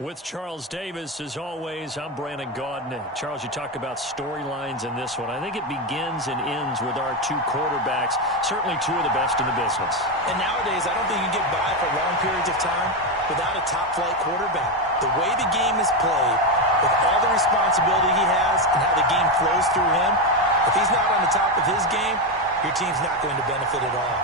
With Charles Davis, as always, I'm Brandon Gaudin. Charles, you talk about storylines in this one. I think it begins and ends with our two quarterbacks, certainly two of the best in the business. And nowadays, I don't think you can get by for long periods of time without a top-flight quarterback. The way the game is played, with all the responsibility he has and how the game flows through him, if he's not on the top of his game, your team's not going to benefit at all.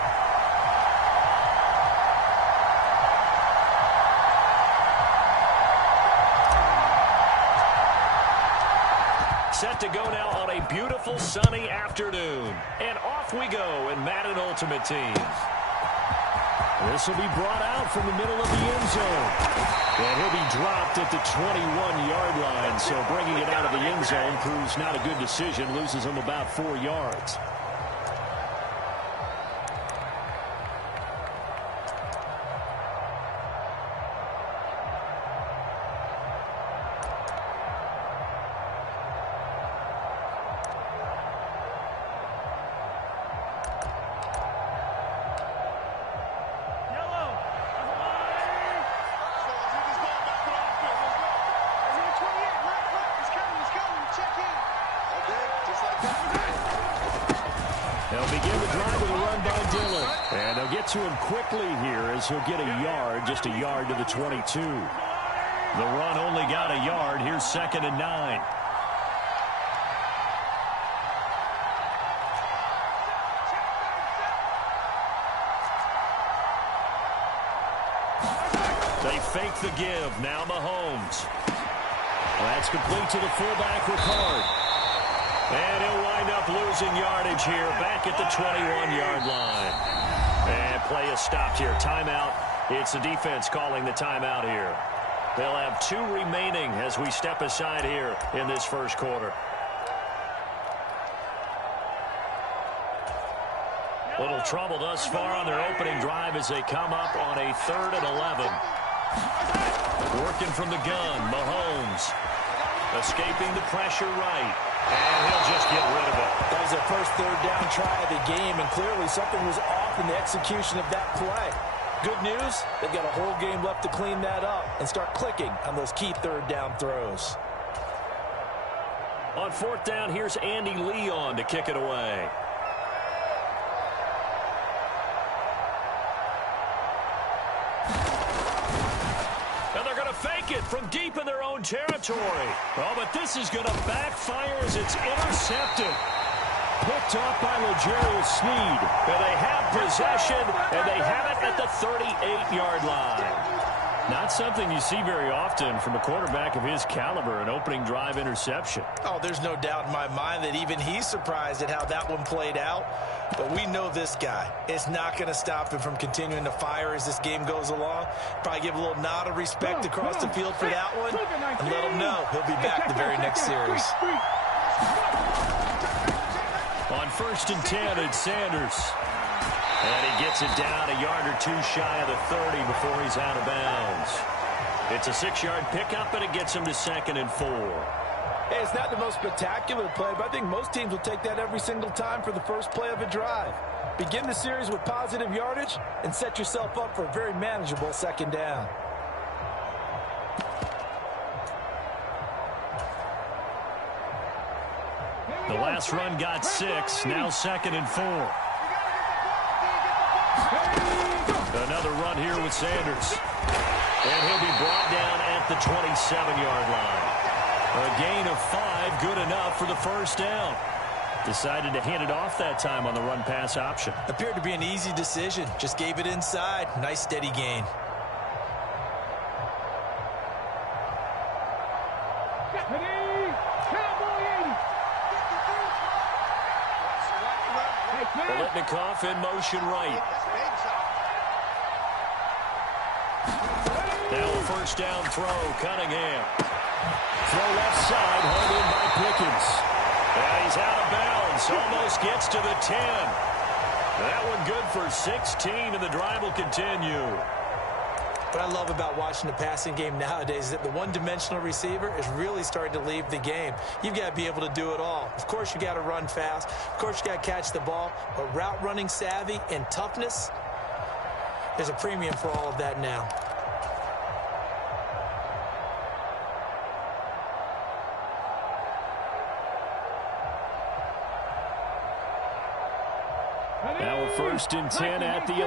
Set to go now on a beautiful sunny afternoon. And off we go in Madden Ultimate Team. This will be brought out from the middle of the end zone. And he'll be dropped at the 21-yard line. So bringing it out of the end zone proves not a good decision. Loses him about 4 yards. They'll begin the drive with a run by Dillon. And they'll get to him quickly here as he'll get a yard, just a yard to the 22. The run only got a yard. Here's 2nd and 9. They fake the give. Now Mahomes. That's complete to the fullback, Ricard. And he'll wind up losing yardage here, back at the 21-yard line. And play is stopped here. Timeout. It's the defense calling the timeout here. They'll have 2 remaining as we step aside here in this first quarter. Little trouble thus far on their opening drive as they come up on a 3rd and 11. Working from the gun, Mahomes. Escaping the pressure right. And he'll just get rid of it. That was their first 3rd down try of the game, and clearly something was off in the execution of that play. Good news, they've got a whole game left to clean that up and start clicking on those key 3rd down throws. On 4th down, here's Andy Leon to kick it away. Fake it from deep in their own territory. Oh, but this is going to backfire as it's intercepted. Picked up by L'Jarius Sneed. And they have possession, and they have it at the 38-yard line. Not something you see very often from a quarterback of his caliber, an opening drive interception. Oh, there's no doubt in my mind that even he's surprised at how that one played out. But we know this guy. It's not going to stop him from continuing to fire as this game goes along. Probably give a little nod of respect across the field for that one and let him know he'll be back the very next series. On 1st and 10, it's Sanders. And he gets it down a yard or 2 shy of the 30 before he's out of bounds. It's a 6-yard pickup, and it gets him to 2nd and 4. Hey, it's not the most spectacular play, but I think most teams will take that every single time for the first play of a drive. Begin the series with positive yardage and set yourself up for a very manageable 2nd down. The last run got 6, now 2nd and 4. Another run here with Sanders. And he'll be brought down at the 27-yard line. A gain of 5, good enough for the 1st down. Decided to hand it off that time on the run-pass option. Appeared to be an easy decision. Just gave it inside. Nice steady gain. Biletnikoff in motion right. Now a 1st down throw, Cunningham. Throw left side, hung in by Pickens. And he's out of bounds, almost gets to the 10. That one good for 16, and the drive will continue. What I love about watching the passing game nowadays is that the one-dimensional receiver is really starting to leave the game. You've got to be able to do it all. Of course, you got to run fast. Of course, you got to catch the ball. But route running savvy and toughness, there's a premium for all of that now. first and 10 at the 11.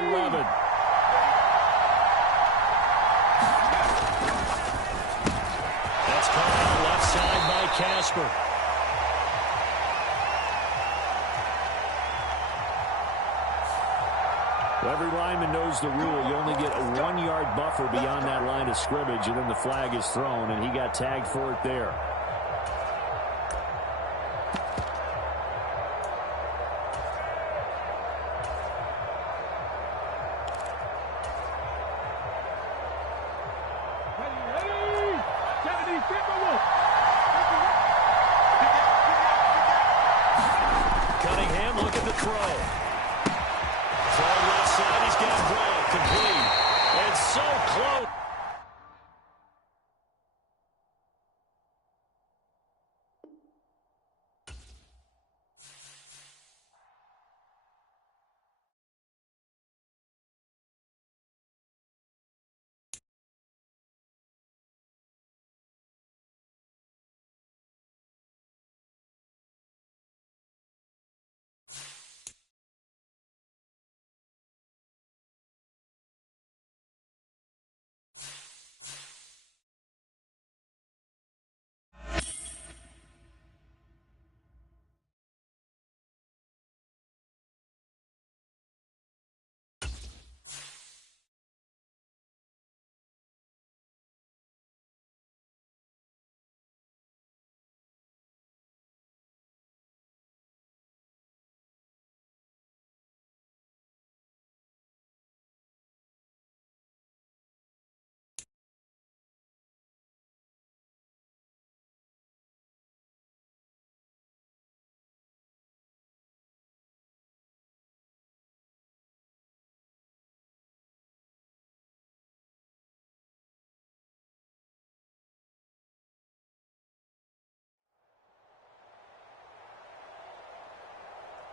That's caught on the left side by Casper. Well, every lineman knows the rule. You only get a 1-yard buffer beyond that line of scrimmage, and then the flag is thrown, and he got tagged for it there. Cunningham, look at the throw. Throw left side, he's got Gronk, complete. And so close.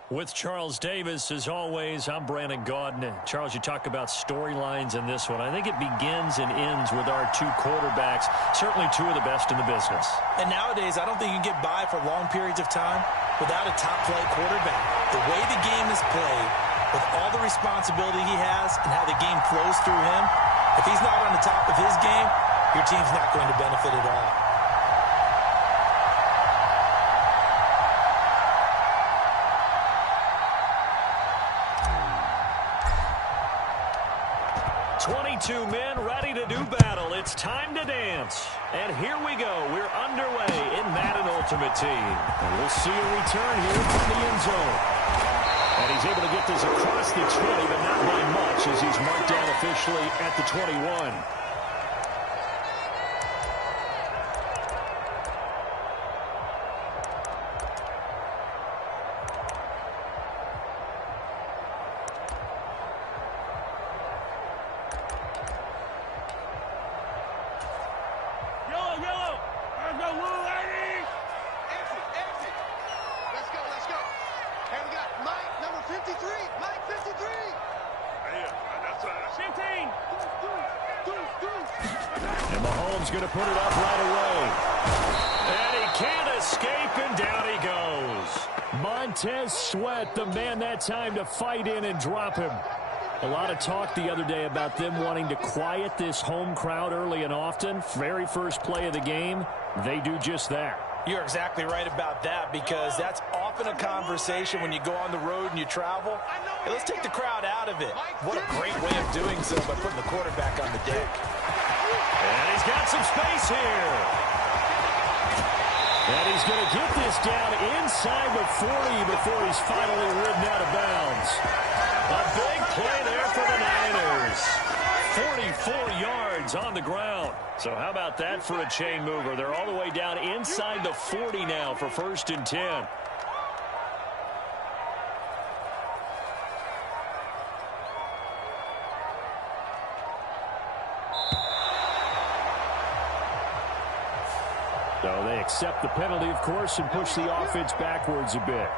With Charles Davis, as always, I'm Brandon Gaudin. Charles, you talk about storylines in this one. I think it begins and ends with our two quarterbacks, certainly two of the best in the business. And nowadays, I don't think you can get by for long periods of time without a top-flight quarterback. The way the game is played, with all the responsibility he has and how the game flows through him, if he's not on the top of his game, your team's not going to benefit at all. 22 men ready to do battle. It's time to dance. And here we go. We're underway in Madden Ultimate Team. And we'll see a return here from the end zone. And he's able to get this across the 20, but not by much as he's marked down officially at the 21. And Mahomes going to put it up right away. And he can't escape, and down he goes. Montez Sweat, the man that time to fight in and drop him. A lot of talk the other day about them wanting to quiet this home crowd early and often. Very first play of the game, they do just that. You're exactly right about that, because that's often a conversation when you go on the road and you travel. Hey, let's take the crowd out of it. What a great way of doing so by putting the quarterback on the deck. And he's got some space here. And he's going to get this down inside the 40 before he's finally ridden out of bounds. A big play there for the Niners. 44 yards on the ground. So how about that for a chain mover? They're all the way down inside the 40 now for 1st and 10. So they accept the penalty, of course, and push the offense backwards a bit.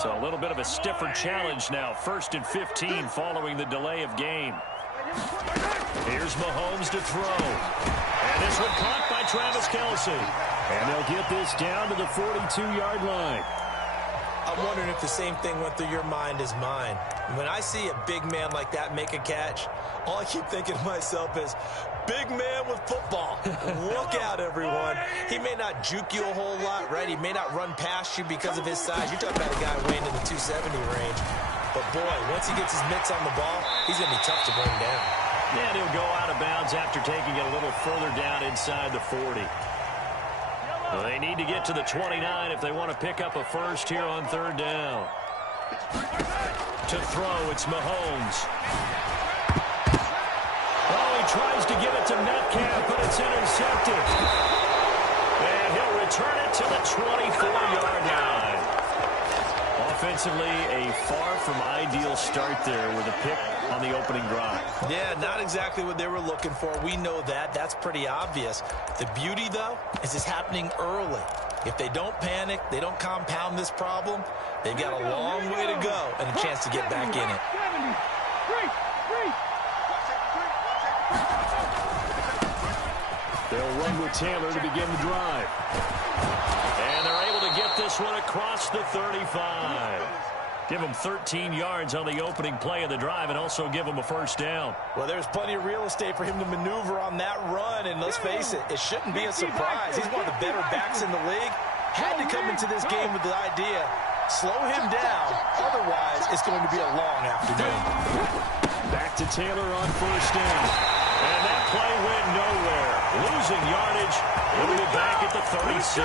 So a little bit of a stiffer challenge now. 1st and 15 following the delay of game. Here's Mahomes to throw. And this one caught by Travis Kelce. And they'll get this down to the 42-yard line. I'm wondering if the same thing went through your mind as mine. When I see a big man like that make a catch, all I keep thinking to myself is, big man with football. Look out, everyone. He may not juke you a whole lot, right? He may not run past you because of his size. You're talking about a guy weighing in the 270 range. But, boy, once he gets his mitts on the ball, he's going to be tough to bring down. And he'll go out of bounds after taking it a little further down inside the 40. Well, they need to get to the 29 if they want to pick up a first here on third down. To throw, it's Mahomes. Oh, he tries to give it to Metcalf, but it's intercepted. And he'll return it to the 24-yard line. Offensively, a far from ideal start there with a pick on the opening drive. Yeah, not exactly what they were looking for. We know that. That's pretty obvious. The beauty, though, is it's happening early. If they don't panic, they don't compound this problem, they've got a long way to go and a chance to get back in it. They'll run with Taylor to begin the drive. And they're able to get this one across the 35. Give them 13 yards on the opening play of the drive and also give them a first down. Well, there's plenty of real estate for him to maneuver on that run, and let's face it, it shouldn't be a surprise. He's one of the better backs in the league. Had to come into this game with the idea, slow him down, otherwise it's going to be a long afternoon. Back to Taylor on first down. And that play went nowhere. Losing yardage. It'll be back at the 36.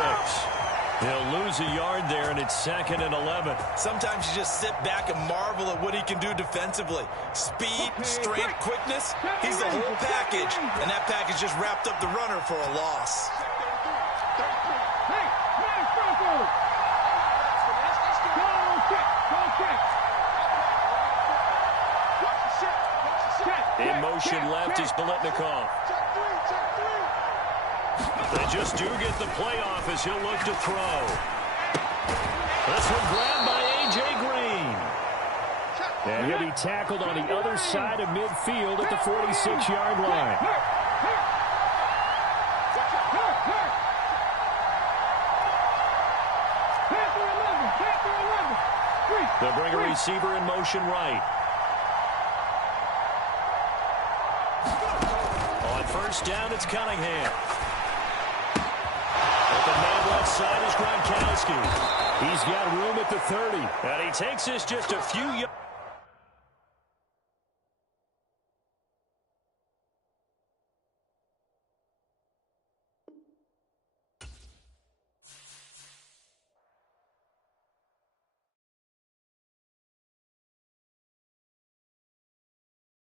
He'll lose a yard there, and it's 2nd and 11. Sometimes you just sit back and marvel at what he can do defensively. Speed, strength, quickness, he's the whole package. And that package just wrapped up the runner for a loss. In motion left is Biletnikoff. They just do get the playoff as he'll look to throw. This one grabbed by A.J. Green. And he'll be tackled on the other side of midfield at the 46-yard line. They'll bring a receiver in motion right. On first down, it's Cunningham. At the man left side is Gronkowski. He's got room at the 30. And he takes this just a few yards.